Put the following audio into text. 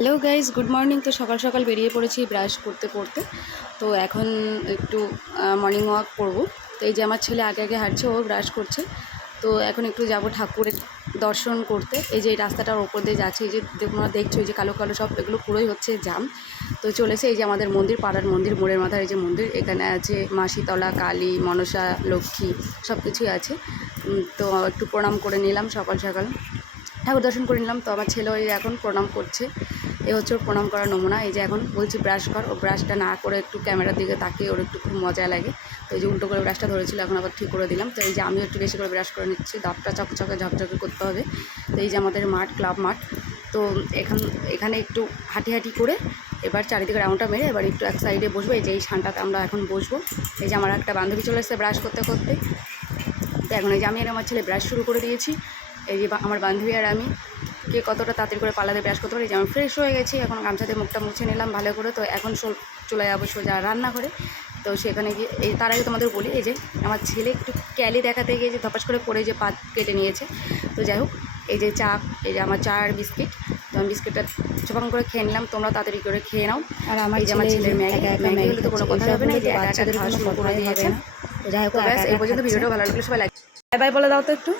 Hello guys, good morning. তো সকাল সকাল বেরিয়ে পড়েছি ব্রাশ করতে করতে। তো এখন একটু মর্নিং ওয়াক করবো। তো এই যে আমার ছেলে আগে আগে হাঁটছে, ও ব্রাশ করছে। তো এখন একটু যাব ঠাকুরের দর্শন করতে। এই যে এই রাস্তাটার ওপর দিয়ে যাচ্ছে, এই যে তোমরা দেখছো এই যে কালো কালো সব, এগুলো পুরোই হচ্ছে জাম। তো চলেছে এই যে আমাদের মন্দির, পাড়ার মন্দির, মোড়ের মাথার এই যে মন্দির, এখানে আছে মা শীতলা, কালী, মনসা, লক্ষ্মী, সব কিছুই আছে। তো একটু প্রণাম করে নিলাম সকাল সকাল, ঠাকুর দর্শন করে নিলাম। তো আমার ছেলে ওই এখন প্রণাম করছে, এ হচ্ছে ওর প্রণাম করার নমুনা। এই যে এখন বলছি ব্রাশ কর, ও ব্রাশটা না করে একটু ক্যামেরার দিকে তাকিয়ে ওর একটু খুব মজা লাগে। তো এই যে উল্টো করে ব্রাশটা ধরেছিল, এখন আবার ঠিক করে দিলাম। তো এই যে আমিও একটু বেশি করে ব্রাশ করে নিচ্ছি, দাঁতটা চকচকে ঝকঝকে করতে হবে। তো এই যে আমাদের মাঠ, ক্লাব মাঠ। তো এখানে একটু হাঁটি হাঁটি করে এবার চারিদিকে রাউন্ডটা মেরে এবার একটু এক সাইডে বসবো। এই যে এই সানটাতে আমরা এখন বসবো। এই যে আমার একটা বান্ধবী চলে এসেছে ব্রাশ করতে করতে। তো এখন এই যে আমি আর আমার ছেলে ব্রাশ শুরু করে দিয়েছি। এই যে আমার বান্ধবী আর আমি কে কতটা তাড়াতাড়ি করে পালাতে ব্রাশ করতে পারি। যে আমি ফ্রেশ হয়ে গেছি, এখন গামছাতে মুখটা মুছে নিলাম ভালো করে। তো এখন চলে যাবো সোজা রান্নাঘরে। তো সেখানে গিয়ে এই তার আগে তোমাদের বলি, এই যে আমার ছেলে একটু ক্যালি দেখাতে গিয়ে যে ধপাস করে পড়ে যে পা কেটে নিয়েছে। তো যাই হোক, এই যে চা, এই যে আমার চা আর বিস্কিট। তো আমি বিস্কিটটা চপাং করে খেয়ে নিলাম, তোমরা তাড়াতাড়ি করে খেয়ে নাও। আর আমার ছেলের ম্যাগি হলে তো কোনো কথা হবে না, যে বাচ্চাদের খাওয়া শুরু করে দিয়েছে। তো যাই হোক, এই পর্যন্ত ভিডিওটা ভালো লাগলে সবাই লাইক, বাই বাই বলে দাও তো একটু।